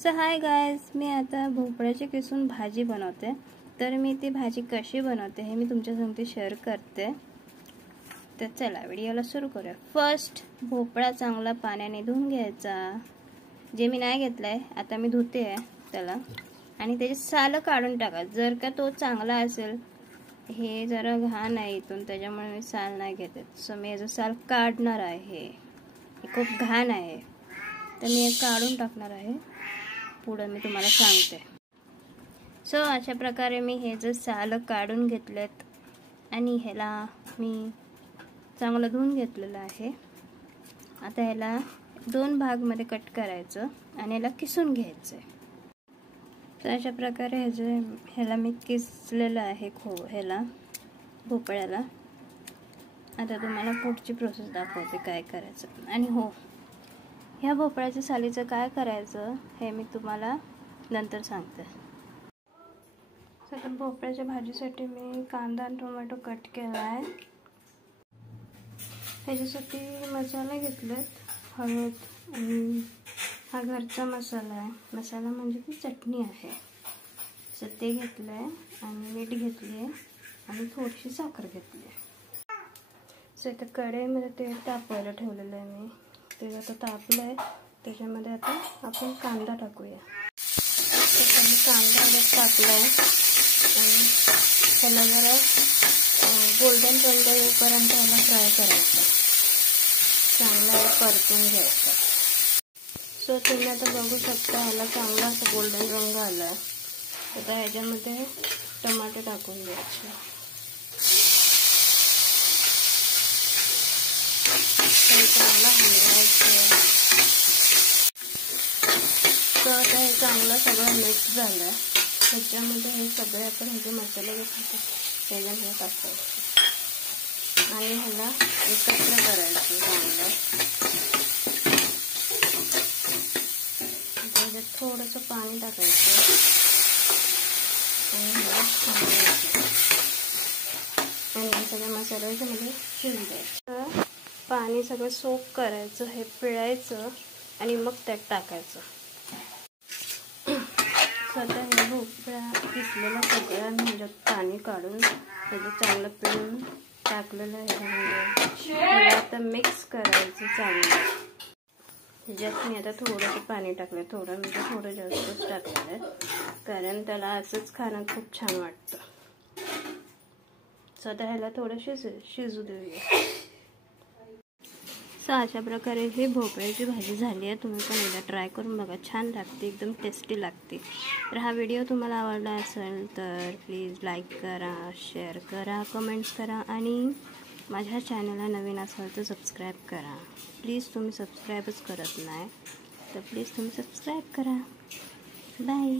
So hi guys, मी आता भोपळ्याची किसून भाजी बनवते। तर मी ती भाजी कशी बनवते हे मी तुमच्यासंगती शेअर करते। तर चला व्हिडिओला सुरू करूया। फर्स्ट भोपळा चांगला पाण्याने धुवून घ्यायचा, जे मी नाही घेतलाय आता मी धुते आहे त्याला, आणि त्याची साल काढून टाका। जर का तो चांगला असेल, हे जरा घाण आहे इथून त्याच्यामुळे मी साल नाही घेते। सो मी याचं साल काढणार आहे, हे खूप घाण आहे तर मी हे काढून टाकणार आहे। पुढे मी तुम्हाला सांगते। सो अशा प्रकारे मी हे जे साल काढून घेतलेत आणि ह्याला मी चांगलं धुवून घेतलेलं आहे। आता ह्याला दोन भागमध्ये कट करायचं आणि ह्याला किसून घ्यायचं। तर अशा प्रकारे ह्याला मी किसलेलं आहे ह्याला भोपळ्याला। आता तुम्हाला पुढची प्रोसेस दाखवते काय करायचं। आणि हो, ह्या भोपळ्याच्या सालीचं काय करायचं हे मी तुम्हाला नंतर सांगते। तर भोपळ्याच्या भाजीसाठी मी कांदा आणि टोमॅटो कट केला आहे। त्याच्यासाठी मसाला घेतलेत, हळद आणि हा घरचा मसाला आहे। मसाला म्हणजे ती चटणी आहे। सो ते घेतलं आहे आणि मीठ घेतली आहे आणि थोडीशी साखर घेतली आहे। सो इथं कढईमध्ये तेल तापवायला ठेवलेलं आहे मी। ते आता तापलं आहे, त्याच्यामध्ये आता आपण कांदा टाकूया। तर कांदा टाकला आहे आणि त्याला जरा गोल्डन रंग येईपर्यंत ह्याला फ्राय करायचा, चांगला परतून घ्यायचा। सो तुम्ही आता बघू शकता ह्याला चांगला असं गोल्डन रंग आला आहे। आता ह्याच्यामध्ये टमाटे टाकून द्यायचे। चांगला हलवायचं। तर आता हे चांगलं सगळं मिक्स झालं। त्याच्यामध्ये हे सगळे आपण हे जे मसाले घेतले त्याच्यामध्ये टाकायचे आणि ह्याला एकत्र करायचं चांगलं। त्याच्यात थोडंसं पाणी टाकायचं आणि ह्याला हलवायचं आणि सगळ्या मसाल्याच्या मध्ये शिजू द्यायचं। पाणी सगळं सोक करायचं, हे पिळायचं आणि मग त्यात टाकायचं। स्वतः हे भोपळा किसलेला सगळं मी ह्याच्यात पाणी काढून त्याचं चांगलं पिळून टाकलेलं आहे। ह्याला आता मिक्स करायचं चांगलं। ह्याच्यात मी आता थोडंसं पाणी टाकलं, थोडं जास्तच टाकलेलं आहे, कारण त्याला असंच खाणं खूप छान वाटतं। स्वतः ह्याला थोडं शिजू देऊया। सो अशा प्रकारे ही भोपळ्याची भाजी झाली आहे। तुम्ही पण एकदा ट्राय करून बघा, छान लागते, एकदम टेस्टी लागते। तर हा व्हिडिओ तुम्हाला आवडला असेल तर प्लीज लाईक करा, शेअर करा, कमेंट्स करा आणि माझ्या चॅनलला नवीन असाल तर सबस्क्राईब करा। प्लीज तुम्ही सबस्क्राईबच करत नाही तर प्लीज तुम्ही सबस्क्राईब करा। बाय।